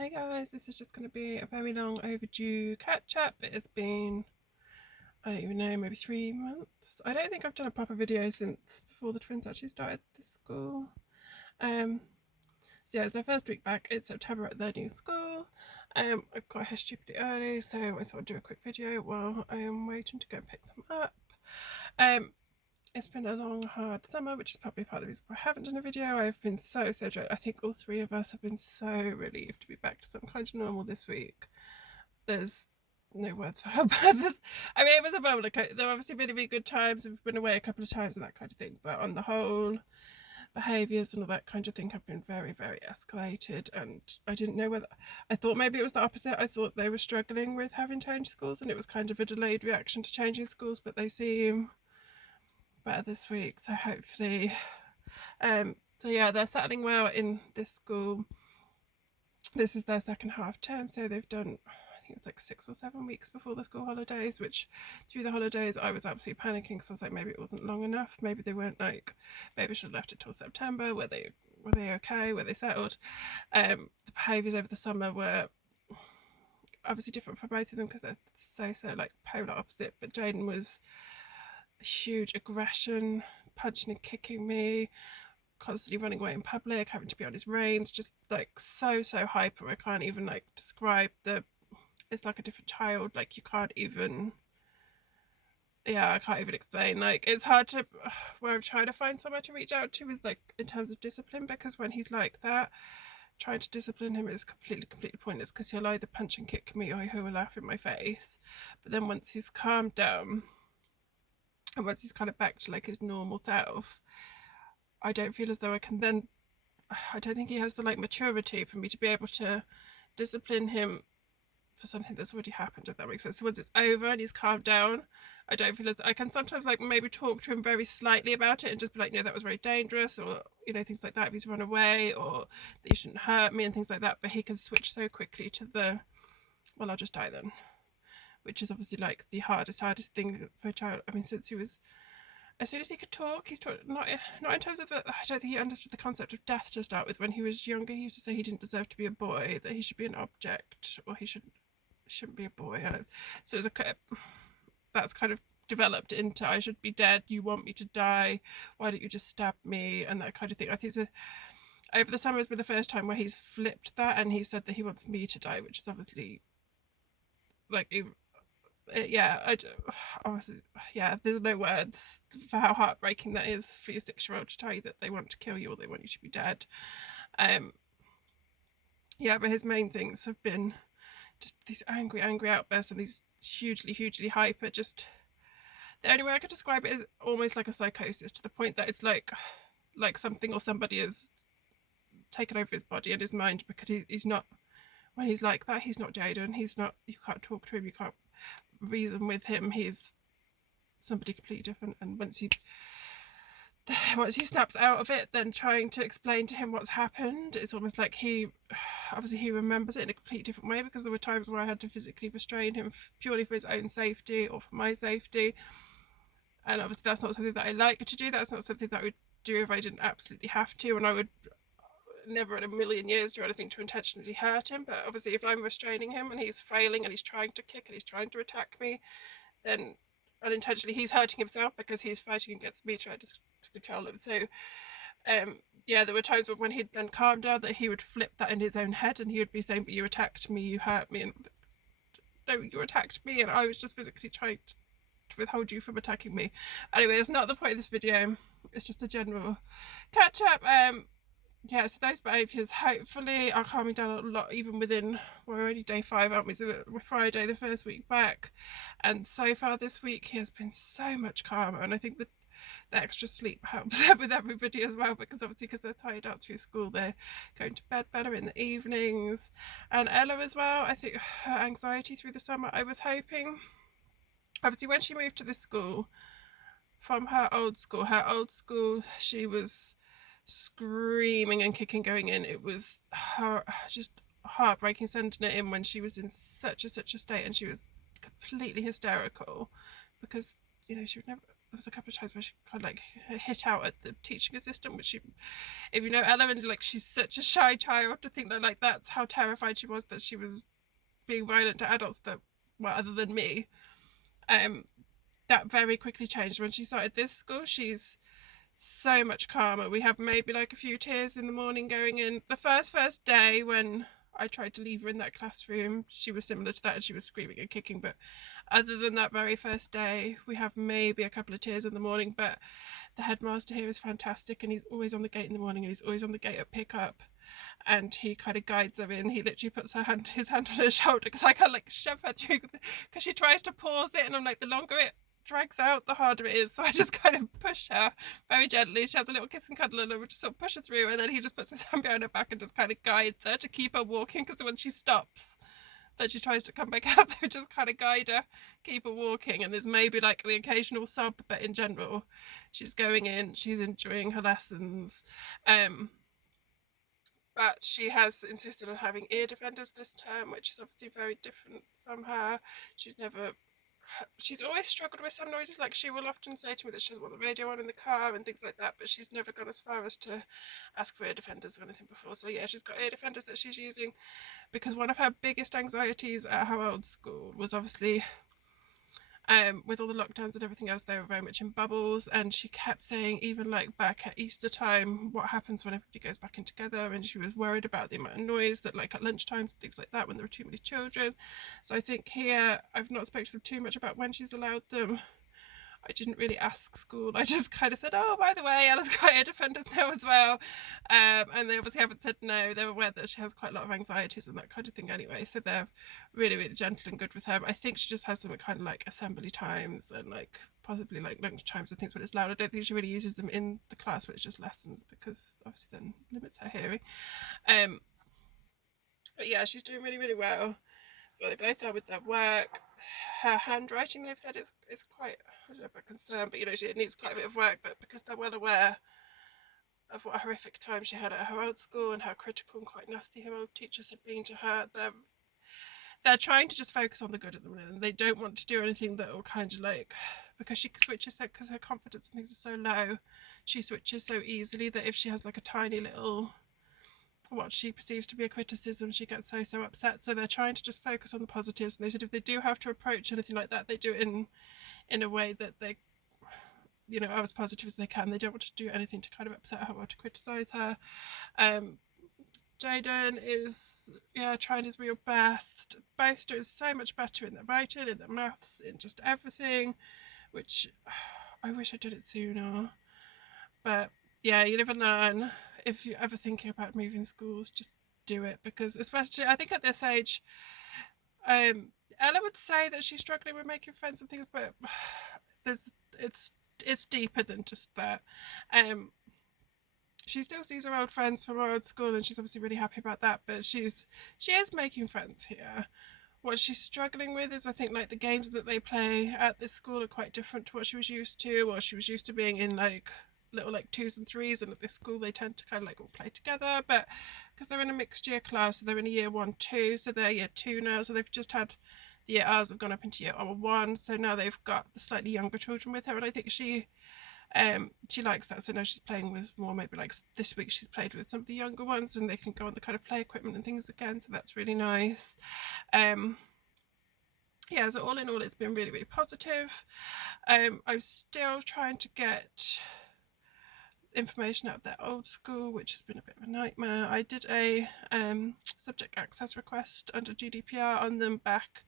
Hey guys, this is just going to be a very long overdue catch up. It has been, I don't even know, maybe 3 months. I don't think I've done a proper video since before the twins actually started this school. So yeah, it's their first week back. It's September at their new school. I got here stupidly early, so I thought I'd do a quick video while I am waiting to go pick them up. It's been a long, hard summer, which is probably part of the reason why I haven't done a video. I've been so dreaded. I think all three of us have been so relieved to be back to some kind of normal this week. There's no words for how bad this. I mean, it was a moment. There were obviously really good times. We've been away a couple of times and that kind of thing. But on the whole, behaviours and all that kind of thing have been very, very escalated. And I didn't know whether. I thought maybe it was the opposite. I thought they were struggling with having changed schools and it was kind of a delayed reaction to changing schools. But they seem better this week, so hopefully so yeah, they're settling well in this school. This is their second half term, so they've done, I think it's like 6 or 7 weeks before the school holidays, which through the holidays I was absolutely panicking because I was like, maybe it wasn't long enough, maybe they weren't like, maybe I should have left it till September. Were they okay, were they settled? The behaviours over the summer were obviously different for both of them because they're so like polar opposite, but Jaden was huge aggression, punching and kicking me, constantly running away in public, having to be on his reins, just like so hyper. I can't even like describe it's like a different child. Like you can't even, I can't even explain. Like it's hard to, where I'm trying to find somewhere to reach out to is like in terms of discipline, because when he's like that, trying to discipline him is completely pointless because he'll either punch and kick me or he will laugh in my face. But then once he's calmed down and once he's kind of back to like his normal self, I don't feel as though I can then, I don't think he has the like maturity for me to be able to discipline him for something that's already happened, if that makes sense. So once it's over and he's calmed down, I don't feel as I can sometimes like maybe talk to him very slightly about it and just be like, no, that was very dangerous, or things like that, if he's run away, or that you shouldn't hurt me and things like that. But he can switch so quickly to the, well, I'll just die then, which is obviously like the hardest thing for a child. I mean, since he was, as soon as he could talk, he's taught, not in terms of I don't think he understood the concept of death to start with. When he was younger, he used to say he didn't deserve to be a boy, that he should be an object, or he shouldn't be a boy. So it's that's kind of developed into, I should be dead, you want me to die, why don't you just stab me, and that kind of thing. I think over the summer has been the first time where he's flipped that and he said that he wants me to die, which is obviously like obviously, there's no words for how heartbreaking that is for your 6-year-old to tell you that they want to kill you or they want you to be dead. But his main things have been just these angry outbursts and these hugely hyper, just the only way I could describe it is almost like a psychosis, to the point that it's like something or somebody has taken over his body and his mind, because he's not, when he's like that, he's not Jaden. He's not, you can't talk to him, you can't reason with him. He's somebody completely different. And once he snaps out of it, then trying to explain to him what's happened, it's almost like he remembers it in a completely different way, because there were times where I had to physically restrain him purely for his own safety or for my safety, and obviously that's not something that I like to do. That's not something that I would do if I didn't absolutely have to, and I would never in a million years do anything to intentionally hurt him. But obviously if I'm restraining him and he's failing and he's trying to kick and he's trying to attack me, then unintentionally he's hurting himself because he's fighting against me trying to control him. So there were times when he'd then calm down that he would flip that in his own head and he would be saying, but you attacked me, you hurt me, and no, you attacked me and I was just physically trying to withhold you from attacking me. Anyway, it's not the point of this video, it's just a general catch up. So those behaviours hopefully are calming down a lot, even within, we're only day 5, aren't we? So we're Friday, the first week back, and so far this week he has been so much calmer, and I think that the extra sleep helps with everybody as well, because obviously because they're tired out through school, they're going to bed better in the evenings. And Ella as well, I think her anxiety through the summer, I was hoping, obviously when she moved to this school from her old school, she was screaming and kicking going in. It was just heartbreaking sending it in when she was in such a state, and she was completely hysterical because she would never, was a couple of times where she kind of like hit out at the teaching assistant, which she, if you know Ella, and like she's such a shy child, to think that like that's how terrified she was that she was being violent to adults that were other than me. Um, that very quickly changed when she started this school. She's so much calmer. We have maybe like a few tears in the morning going in. The first day when I tried to leave her in that classroom, she was similar to that and she was screaming and kicking. But other than that very first day, we have maybe a couple of tears in the morning. But the headmaster here is fantastic, and he's always on the gate in the morning, and he's always on the gate at pick up, and he kind of guides her in. He literally puts his hand on her shoulder because I can't like shove her through because she tries to pause it, and I'm like, the longer it drags out, the harder it is. So I just kind of push her very gently. She has a little kiss and cuddle, and I just sort of push her through, and then he just puts his hand behind her back and just kind of guides her to keep her walking, because when she stops, then she tries to come back out. So just kind of guide her, keep her walking, and there's maybe like the occasional sob, but in general, she's going in, she's enjoying her lessons. But she has insisted on having ear defenders this term, which is obviously very different from her. She's always struggled with some noises. Like, she will often say to me that she doesn't want the radio on in the car and things like that, but she's never gone as far as to ask for ear defenders or anything before. So yeah, she's got ear defenders that she's using, because one of her biggest anxieties at her old school was obviously with all the lockdowns and everything else, they were very much in bubbles, and she kept saying, even like back at Easter time, what happens when everybody goes back in together, and she was worried about the amount of noise that, like at lunchtimes and things like that, when there were too many children. So I think here I've not spoken to them too much about when she's allowed them. I didn't really ask school. I just kind of said, oh, by the way, Ella's got ear defenders now as well. And they obviously haven't said no. They're aware that she has quite a lot of anxieties and that kind of thing anyway. So they're really, really gentle and good with her. But I think she just has them at kind of like assembly times and like possibly like lunch times and things when it's loud. I don't think she really uses them in the class when it's just lessons, because obviously then limits her hearing. But yeah, she's doing really, really well. But they both are with their work. Her handwriting, they've said, is quite, I don't know about concern, but you know, it needs quite a bit of work. But because they're well aware of what a horrific time she had at her old school and how critical and quite nasty her old teachers had been to her, they're trying to just focus on the good at the minute, and they don't want to do anything that will kind of like, because she switches, because her confidence and things are so low, she switches so easily that if she has like a tiny little, what she perceives to be a criticism, she gets so upset. So they're trying to just focus on the positives, and they said if they do have to approach anything like that, they do it in a way that they, you know, are as positive as they can. They don't want to do anything to kind of upset her or to criticize her. Jaden is, yeah, trying his real best. Both doing so much better in their writing, in their maths, in just everything, which I wish I did it sooner. But yeah, you live and learn. If you're ever thinking about moving schools, just do it, because especially I think at this age, Ella would say that she's struggling with making friends and things, but there's it's deeper than just that. She still sees her old friends from her old school, and she's obviously really happy about that. But she is making friends here. What she's struggling with is, I think, like the games that they play at this school are quite different to what she was used to, or she was used to being in like little like 2s and 3s, and at this school they tend to kind of like all play together. But because they're in a mixed year class, so they're in a year 1-2, so they're year 2 now, so they've just had the year R's have gone up into year 1, so now they've got the slightly younger children with her, and I think she likes that. So now she's playing with more, maybe like this week she's played with some of the younger ones, and they can go on the kind of play equipment and things again, so that's really nice. Yeah, so all in all, it's been really, really positive. I'm still trying to get information out of their old school, which has been a bit of a nightmare. I did a subject access request under GDPR on them back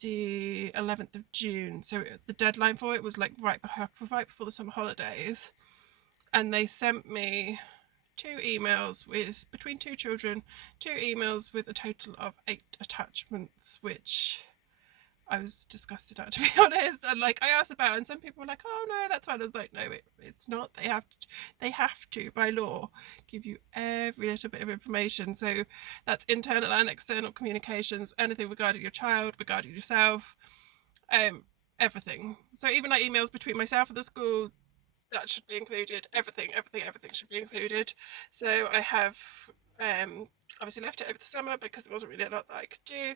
the 11th of June, so the deadline for it was like right before the summer holidays, and they sent me 2 emails with, between 2 children, 2 emails with a total of 8 attachments, which I was disgusted at, to be honest. And like I asked about it, and some people were like, oh no, that's fine. I was like, no, it's not. They have to by law give you every little bit of information. So that's internal and external communications, anything regarding your child, regarding yourself, everything. So even like emails between myself and the school, that should be included. Everything should be included. So I have obviously left it over the summer because there wasn't really a lot that I could do.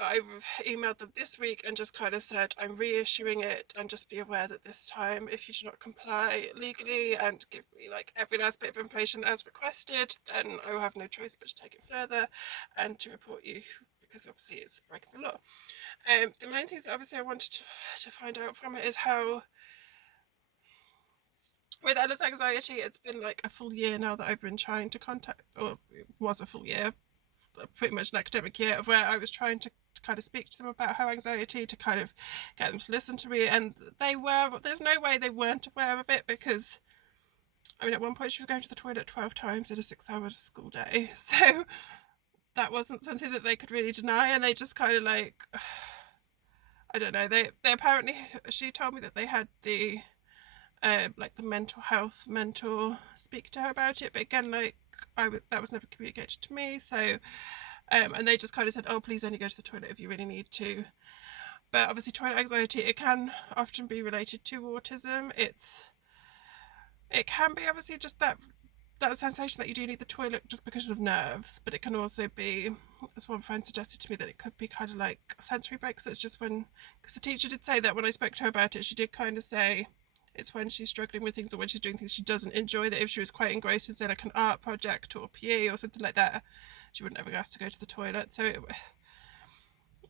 I've emailed them this week and just kind of said I'm reissuing it, and just be aware that this time if you do not comply legally and give me like every last bit of information as requested, then I will have no choice but to take it further and to report you, because obviously it's breaking the law. The main things that obviously I wanted to find out from it is how, with Ella's anxiety, it's been like a full year now that I've been trying to contact, or it was a full year, pretty much an academic year, of where I was trying to kind of speak to them about her anxiety, to kind of get them to listen to me, and there's no way they weren't aware of it, because I mean at one point she was going to the toilet 12 times in a 6-hour school day, so that wasn't something that they could really deny, and they just kind of like, I don't know, they apparently, she told me that they had the like the mental health mentor speak to her about it, but again, like that was never communicated to me, so and they just kind of said, oh, please only go to the toilet if you really need to. But obviously toilet anxiety, it can often be related to autism. It can be obviously just that sensation that you do need the toilet just because of nerves, but it can also be, as one friend suggested to me, that it could be kind of like sensory breaks. So it's just when, because the teacher did say that when I spoke to her about it, she did kind of say it's when she's struggling with things, or when she's doing things she doesn't enjoy, that if she was quite engrossed in, say, like an art project or PE or something like that, she wouldn't ever ask to go to the toilet. So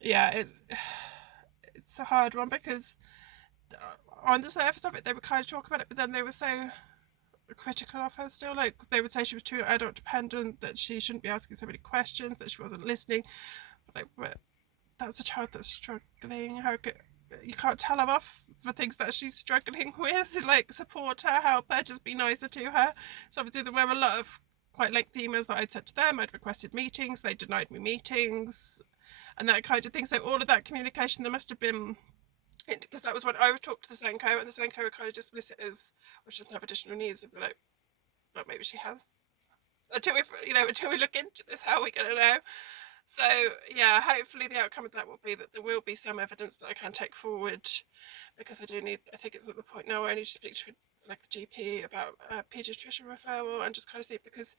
it's a hard one, because on the surface of it they would kind of talk about it, but then they were so critical of her still. Like they would say she was too adult dependent, that she shouldn't be asking so many questions, that she wasn't listening. But that's a child that's struggling. How could you can't tell her off for things that she's struggling with? Like support her, help her, just be nicer to her. So obviously there were a lot of quite lengthy emails that I'd sent to them. I'd requested meetings, they denied me meetings and that kind of thing. So all of that communication, there must have been, because that was when I would talk to the Senko, and the Senko would kind of dismiss it as, well, she doesn't have additional needs, and be like, well, maybe she has. Until we look into this, how are we going to know? So yeah, hopefully the outcome of that will be that there will be some evidence that I can take forward, because I think it's at the point now where I need to speak to like the GP about a paediatrician referral, and just kind of see, because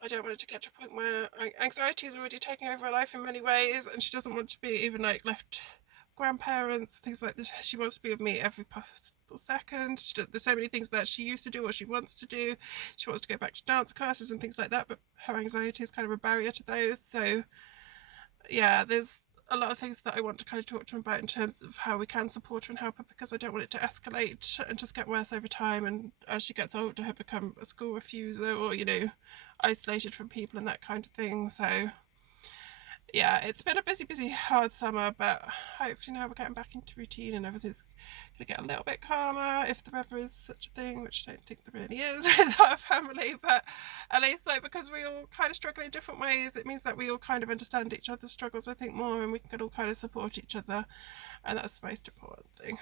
I don't want it to get to a point where anxiety is already taking over her life in many ways, and she doesn't want to be even like left grandparents, things like this. She wants to be with me every possible second. There's so many things that she used to do or she wants to do. She wants to go back to dance classes and things like that, but her anxiety is kind of a barrier to those. So yeah, there's a lot of things that I want to kind of talk to her about in terms of how we can support her and help her, because I don't want it to escalate and just get worse over time, and as she gets older, her become a school refuser, or isolated from people and that kind of thing. So yeah, it's been a busy hard summer, but hopefully now we're getting back into routine and everything's gonna get a little bit calmer, if there ever is such a thing, which I don't think there really is with our family. But at least, like, because we all kind of struggle in different ways, it means that we all kind of understand each other's struggles, I think, more, and we can all kind of support each other, and that's the most important thing.